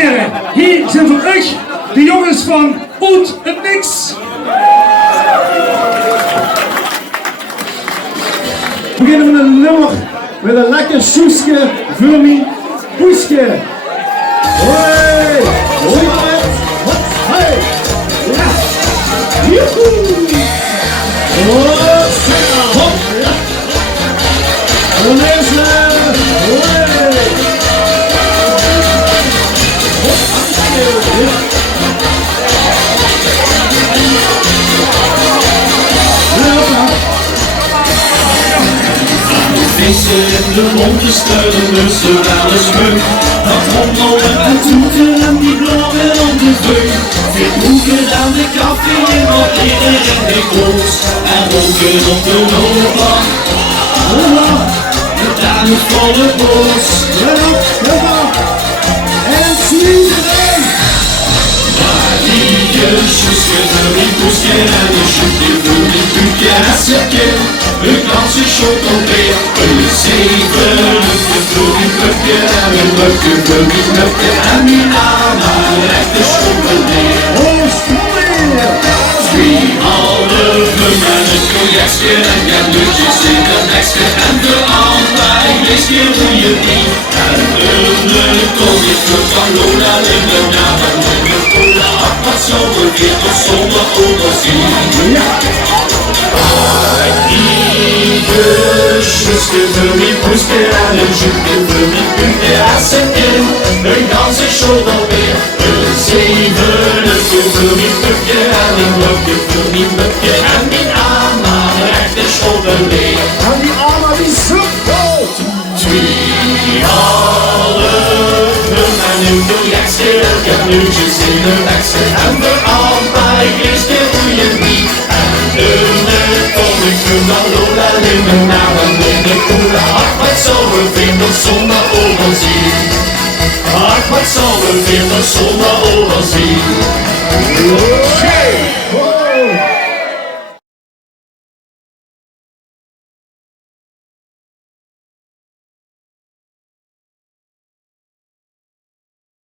heren, hier zijn voor u de jongens van Oet het Niks. We beginnen met een nummer met een lekker soesje voor mijn poesje. Hoi! Hoi met! Hoi! Ja! Joehoe! Hop! Hop! Ja! En mensen! Hoi! Hop! Ja! Vissen in de rondjes steunen tussen alles mug. Dat rommelen en toeten en die blauwen op de vug. Veel hoeken aan de koffie en wat iedereen de koos. En roken op de lopa. En daar een volle boos. En sliederen! Maar die jesjes kunnen die poesje en de shootje voor die puutje en sekje. Een ganse chocolade, een zeven, een vloeiend plukje en een lukje, een knupje en die Anna echte chocolade. Oh, stroeien! Drie halve en een projectje en jaloertjes in de nekste en de allebei wisje hoe je die. En een koning van Lola in de naam en een cola, wat zo weer tot zonder overzien. Schüsske für mich Puske, einen Schüttel für mich Küche, Essen in, ein ganzes Schoderbeer, ein Sieben für mich Küche, einen Löffel für mich Löffel, an die Arme, ein rechtes Schoderbeer. En die armen die zoekrood! Twee halve en een biljartje, en nieuwtjes in de lekse, en de allebei is de goeie niet. Ik vind dat Lola in de naam en in de koele hart, wat zou we vinden zonder overzien? Hart, wat zou we vinden zonder overzien? Oké!